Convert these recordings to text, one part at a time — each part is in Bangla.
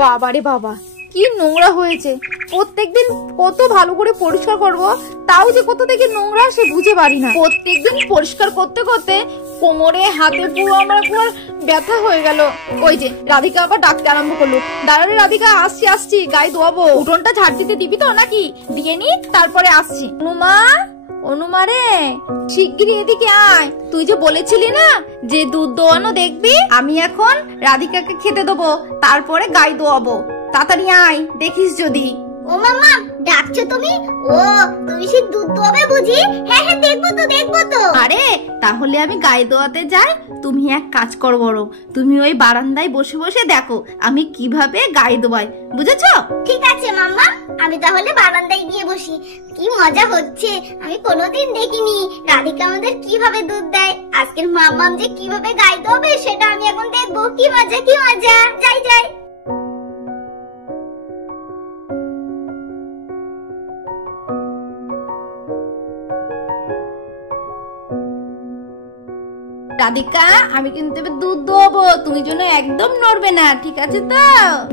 বাবারে বাবা, কি নোংরা হয়েছে। প্রত্যেকদিন কত ভালো করে পরিষ্কার করব, তাও যে কত থেকে নোংরা সে বুঝে পারি না। প্রত্যেকদিন পরিষ্কার করতে করতে কোমরে হাতে পুরো আমার পুরো ব্যথা হয়ে গেল। ওই যে রাধিকা আবার ডাকতে আরম্ভ করলো। দাঁড়ালে রাধিকা, আসছি আসছি, গায়ে ধোয়াবো। উঠোনটা ঝাড় দিতে দিবি তো নাকি? দিয়ে নি, তারপরে আসছি। অনুমা, অনুমা রে, শিগগিরই এদিকে আয়। তুই যে বলেছিলি না যে দুধ দোয়ানো দেখবি, আমি এখন রাধিকাকে খেতে দেবো, তারপরে গায়ে ধোয়াবো। তাড়াতাড়ি আয়, দেখিস যদি। ও মাম্মা, ডাকছো তুমি? ও, তুমি সে দুধ দোয়াবে বুঝি? হ্যাঁ হ্যাঁ, দেখবো তো দেখবো তো। আরে তাহলে আমি গায়ে দোয়াতে যাই, তুমি এক কাজ করো বড়, তুমি ওই বারান্দায় বসে বসে দেখো আমি কিভাবে গায়ে দোয়াই, বুঝেছো? ঠিক আছে মাম্মা, আমি তাহলে বারান্দায় গিয়ে বসি। কি মজা হচ্ছে, আমি কোনোদিন দেখিনি রাধিকা আমাদের কিভাবে দুধ দেয়। আজকের মাম্মাম যে কিভাবে গায়ে দোয়াবে সেটা আমি এখন দেখবো। কি মজা কি মজা, যাই যাই। রাধিকা, আমি কিন্তু এবার দুধ দোয়াবো, তুমি যেন একদম নড়বে না, ঠিক আছে তো?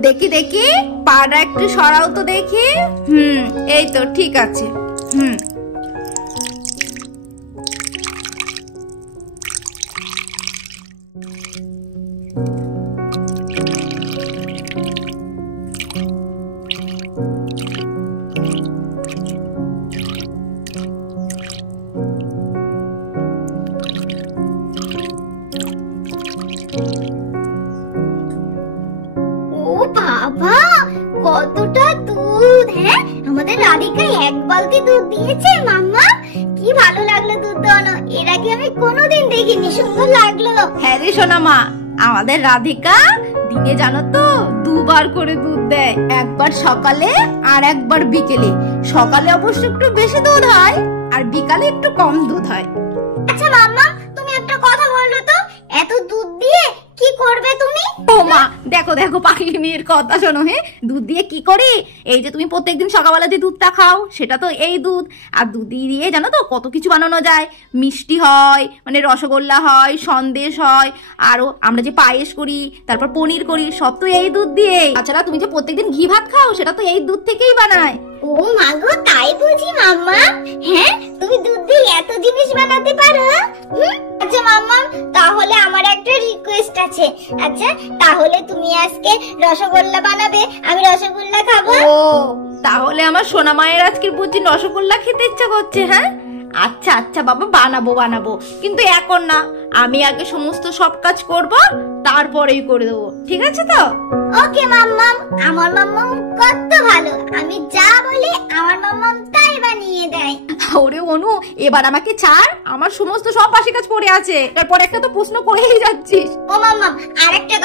দেখি দেখি, পাটা একটু সরাও তো দেখি। এই তো ঠিক আছে। বাবা, কতটা দুধ! হ্যাঁ, আমাদের রাধিকা এক বালতি দুধ দিয়েছে মাম্মা। কি ভালো লাগলো দুধ দোয়ানো, এর আগে আমি কোনোদিন দেখিনি, সুন্দর লাগলো। হ্যাঁ রে সোনা মা, আমাদের রাধিকা দিনে জানো তো দুবার করে দুধ দেয়, একবার সকালে আর একবার বিকেলে। সকালে অবশ্য একটু বেশি দুধ হয় আর বিকালে একটু কম দুধ হয়। আচ্ছা মাম্মা, তুমি একটা কথা বলো তো, এত দুধ দিয়ে কি করবে তুমি? ও মা, দেখো দেখো পাগলি মেয়ের কথা শোনো। হ্যাঁ, দুধ দিয়ে কি করি? এই যে তুমি প্রত্যেকদিন সকালবেলা যে দুধটা খাও সেটা তো এই দুধ। আর দুধ দিয়ে জানো তো কত কিছু বানানো যায়। মিষ্টি হয়, মানে রসগোল্লা হয়, সন্দেশ হয়, আরো আমরা যে পায়েস করি, তারপর পনির করি, সব তো এই দুধ দিয়ে। তাছাড়া তুমি যে প্রত্যেকদিন ঘি ভাত খাও সেটা তো এই দুধ থেকেই বানায়। ও মাগো, তাই বুঝি মাম্মা? হ্যাঁ, তুমি দুধ দিয়ে এত জিনিস বানাতে পারো? আচ্ছা মাম্মা, তাহলে আমার একটা রিকোয়েস্ট আছে। আচ্ছা, তাহলে তুমি আজকে রসগোল্লা বানাবে, আমি রসগোল্লা খাবো। ও, তাহলে আমার সোনা মায়ের আজকের বুঝি রসগোল্লা খেতে ইচ্ছা করছে? হ্যাঁ, আচ্ছা আচ্ছা বাবা, বানাবো বানাবো, কিন্তু এখন না, আমি আগে সমস্ত সব কাজ করব, তারপরেই করে দেবো, ঠিক আছে তো? ওকে মাম্মাম, আমার মাম্মাম কত ভালো, আমি যা বলি আমার মাম্মাম তাই বানিয়ে দেয়। ওরে অনু, এবার আমাকে ছাড়, আমার সমস্ত সব বাসি কাজ পড়ে আছে, তারপর একটা তো প্রশ্ন করেই যাচ্ছিস। ও মাম্মাম, আরেকটা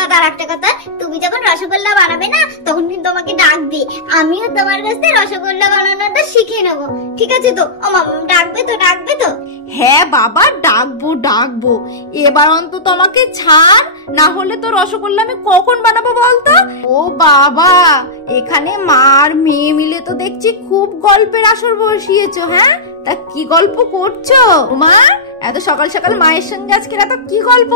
কথা, তুমি যখন রসগোল্লা বানাবে না তখন কিন্তু আমাকে ডাকবে, আমিও তোমার কাছ থেকে রসগোল্লা বানানোটা শিখে নেবো, ঠিক আছে তো? ও মাম্মাম, ডাকবে তো ডাকবে তো? হ্যাঁ বাবা, ডাকবো ডাকবো, এবার অন্তত আমাকে ছাড়, না হলে তো রসগোল্লা আমি কখন বানাবো বলতো? ও বাবা, এখানে মা আর মেয়ে মিলে তো দেখছি খুব গল্পের আসর বসিয়েছো। হ্যাঁ, তা কি গল্প করছো মা? এত সকাল সকাল মায়ের সঙ্গে আজকে এত কি গল্প?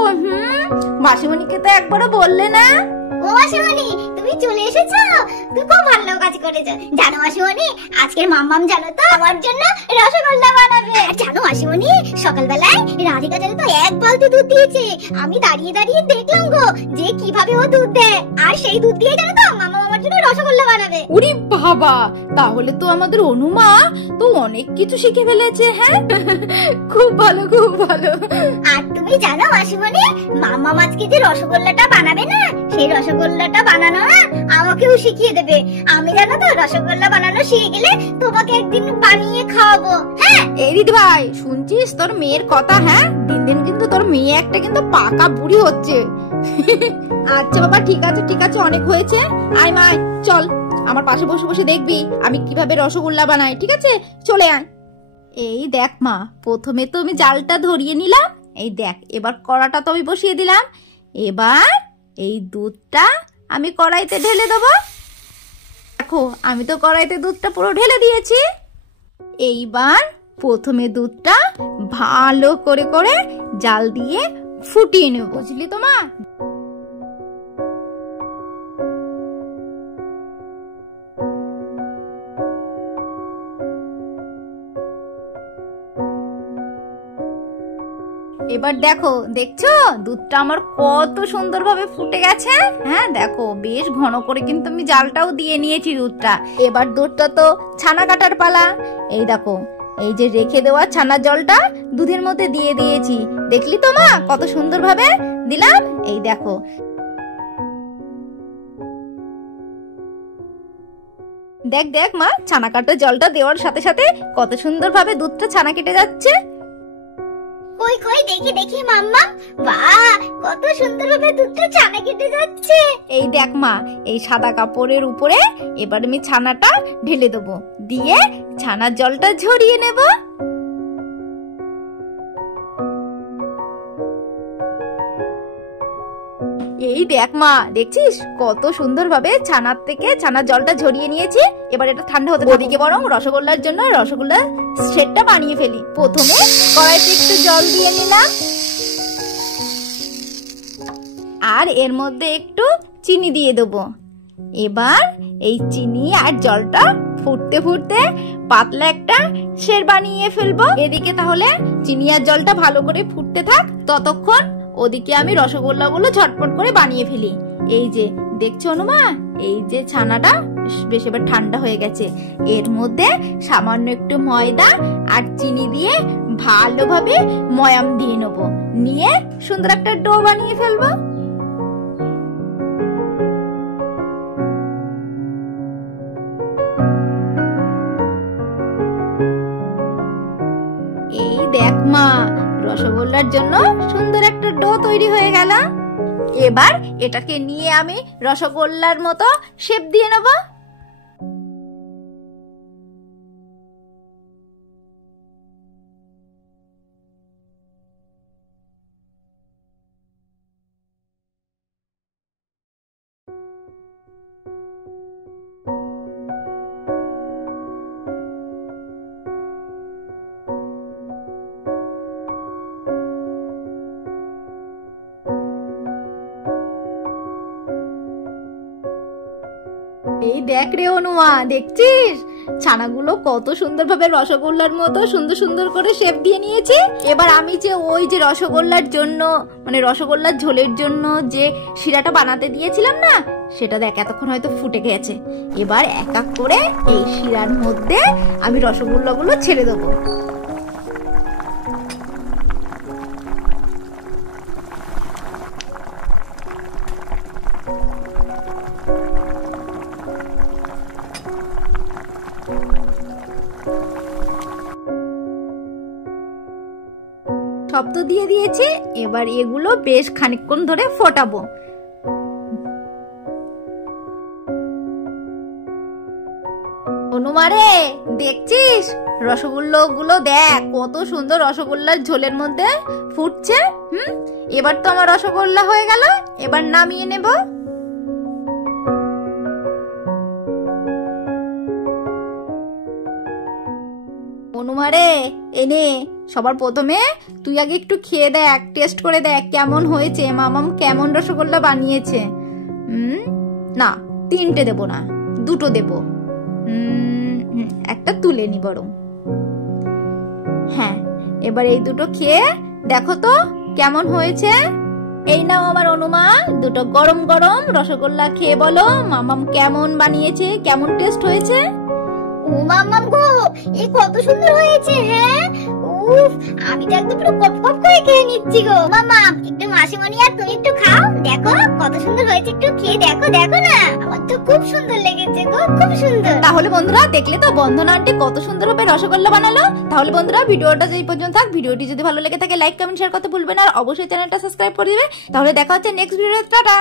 মাসিমণিকে তো একবারও বললে না। ও মাসিমণি, তুমি চলে এসেছো, তুমি খুব ভালো কাজ করেছো। জানো মাসিমণি, আজকের মাম্মাম জানো তো আমার জন্য রসগোল্লা বানাবে। জানো মাসিমণি, সকালবেলায় রাধিকা জানো তো এক বালতি দুধ দিয়েছে। আমি দাঁড়িয়ে দাঁড়িয়ে দেখলাম গো যে কিভাবে ও দুধ দেয়, আর সেই দুধ দিয়ে জানো তো মাম্মা আমার জন্য রসগোল্লা বানাবে। ওরে বাবা, তাহলে তো আমাদের অনুমা তো অনেক কিছু শিখে ফেলেছে। হ্যাঁ, খুব ভালো খুব ভালো। আর তুমি জানো মাসিমণি, মাম্মাম আজকে যে রসগোল্লাটা বানাবে না, সেই রসগোল্লাটা বানানো না আমাকেও শিখিয়ে দেবে। আমি জানো তো রসগোল্লা বানানো শিখে গেলে তোমাকে একদিন বানিয়ে খাওয়াবো। হ্যাঁ, এই দিদি ভাই, শুনছিস তোর মেয়ের কথা? হ্যাঁ, দিন দিন কিন্তু তোর মেয়ে একটা কিন্তু পাকা বুড়ি হচ্ছে। আচ্ছা বাবা, ঠিক আছে ঠিক আছে, অনেক হয়েছে। আয় মায়, চল আমার পাশে বসে বসে দেখবি আমি কিভাবে রসগোল্লা বানাই, ঠিক আছে? চলে আয়। এই দেখ মা, প্রথমে তো আমি জালটা ধরিয়ে নিলাম, এই দেখ এবার কড়াটা তো আমি বসিয়ে দিলাম। এবার এই দুধটা আমি কড়াইতে ঢেলে দেবো। দেখো, আমি তো কড়াইতে দুধটা পুরো ঢেলে দিয়েছি। এইবার প্রথমে দুধটা ভালো করে করে জাল দিয়ে ফুটিয়ে নেব, বুঝলি তো মা? এবার দেখো, দেখছো দুধটা আমার কত সুন্দরভাবে ফুটে গেছে। হ্যাঁ দেখো, বেশ ঘন করে কিন্তু আমি জালটাও দিয়ে নিয়েছি দুধটা। এবার দুধটা তো ছানা কাটার পালা। এই দেখো, এই যে রেখে দেওয়া ছানার জলটা দুধের মধ্যে দিয়ে দিয়েছি। দেখলি তো মা কত সুন্দরভাবে দিলাম। এই দেখো, দেখ দেখ মা, ছানা কাটার জলটা দেওয়ার সাথে সাথে কত সুন্দরভাবে দুধটা ছানা কেটে যাচ্ছে। কই কই দেখি দেখি মাম্মাম, বাহ কত সুন্দরভাবে দুধটা ছানা কেটে যাচ্ছে। এই দেখ মা, এই সাদা কাপড়ের উপরে এবার আমি ছানাটা ঢেলে দেবো, দিয়ে ছানার জলটা ঝরিয়ে নেব। এই দেখ মা, দেখছিস কত সুন্দরভাবে ছানার থেকে ছানার জলটা ঝরিয়ে নিয়েছি। এবার এটা ঠান্ডা হতে, ওদিকে বরং রসগোল্লার জন্য রসগোল্লার সেটটা বানিয়ে ফেলি। প্রথমে কড়াইতে একটু জল দিয়ে নিলাম, আর এর মধ্যে একটু চিনি দিয়ে দেবো। এবার এই চিনি আর জলটা ফুটতে ফুটতে পাতলা একটা সের বানিয়ে ফেলবো। এদিকে তাহলে চিনি আর জলটা ভালো করে ফুটতে থাক, ততক্ষণ ওদিকে আমি রসগোল্লাগুলো ঝটপট করে বানিয়ে ফেলি। এই যে দেখছো অনুমা, এই যে ছানাটা বেশ এবার ঠান্ডা হয়ে গেছে। এর মধ্যে সামান্য একটু ময়দা আর চিনি দিয়ে ভালোভাবে ময়াম দিয়ে নেবো, নিয়ে সুন্দর একটা ডো বানিয়ে ফেলবো। এই দেখ মা, রসগোল্লার জন্য সুন্দর একটা ডো তৈরি হয়ে গেল। এবার এটাকে নিয়ে আমি রসগোল্লার মতো শেপ দিয়ে নেব। এই দেখ রে অনুমা, দেখছিস ছানাগুলো কত সুন্দরভাবে রসগোল্লার মতো সুন্দর সুন্দর করে শেপ দিয়ে নিয়েছি। এবার আমি যে ওই যে রসগোল্লার জন্য মানে রসগোল্লার ঝোলের জন্য যে শিরাটা বানাতে দিয়েছিলাম না, সেটা দেখ এতক্ষণ হয়তো ফুটে গেছে। এবার এক এক করে এই শিরার মধ্যে আমি রসগোল্লাগুলো ছেড়ে দেবো। শব্দ দিয়ে দিয়েছি। এবার এগুলো বেশ খানিকক্ষণ ধরে ফোটাবো। অনুমারে দেখছিস রসগোল্লা গুলো, দেখ কত সুন্দর রসগোল্লার ঝোলের মধ্যে ফুটছে। এবার তো আমার রসগোল্লা হয়ে গেল, এবার নামিয়ে নেব। অনুমারে এনে সবার প্রথমে তুই আগে একটু খেয়ে দেখ, টেস্ট করে দেখ কেমন হয়েছে, মামাম কেমন রসগোল্লা বানিয়েছে। না, 3টে দেবো না, 2টো দেবো। একটা তুলে নি বরং। হ্যাঁ, এবার এই 2টো খেয়ে দেখো তো কেমন হয়েছে। এই নাও আমার অনুমা, 2টো গরম গরম রসগোল্লা খেয়ে বলো মামাম কেমন বানিয়েছে, কেমন টেস্ট হয়েছে। ও মাম্মাম গো, এই কত সুন্দর হয়েছে। হ্যাঁ, উফ, আমি তো একদম পুরো কপ কপ করে খেয়ে নিচ্ছি গো। মাম্মাম একটু মাসিমণি আর তুমি একটু খাও, দেখো কত সুন্দর হয়েছে, একটু খেয়ে দেখো। দেখো না, আমার তো খুব সুন্দর লেগেছে গো, খুব সুন্দর। তাহলে বন্ধুরা দেখলে তো বন্ধনা আন্টি কত সুন্দরভাবে রসগোল্লা বানালো। তাহলে বন্ধুরা ভিডিওটা এই পর্যন্ত থাক। ভিডিওটি যদি ভালো লেগে থাকে লাইক কমেন্ট শেয়ার করতে ভুলবেন, আর অবশ্যই চ্যানেলটা সাবস্ক্রাইব করে দিবে। তাহলে দেখা হচ্ছে নেক্সট ভিডিওতে। টাটা।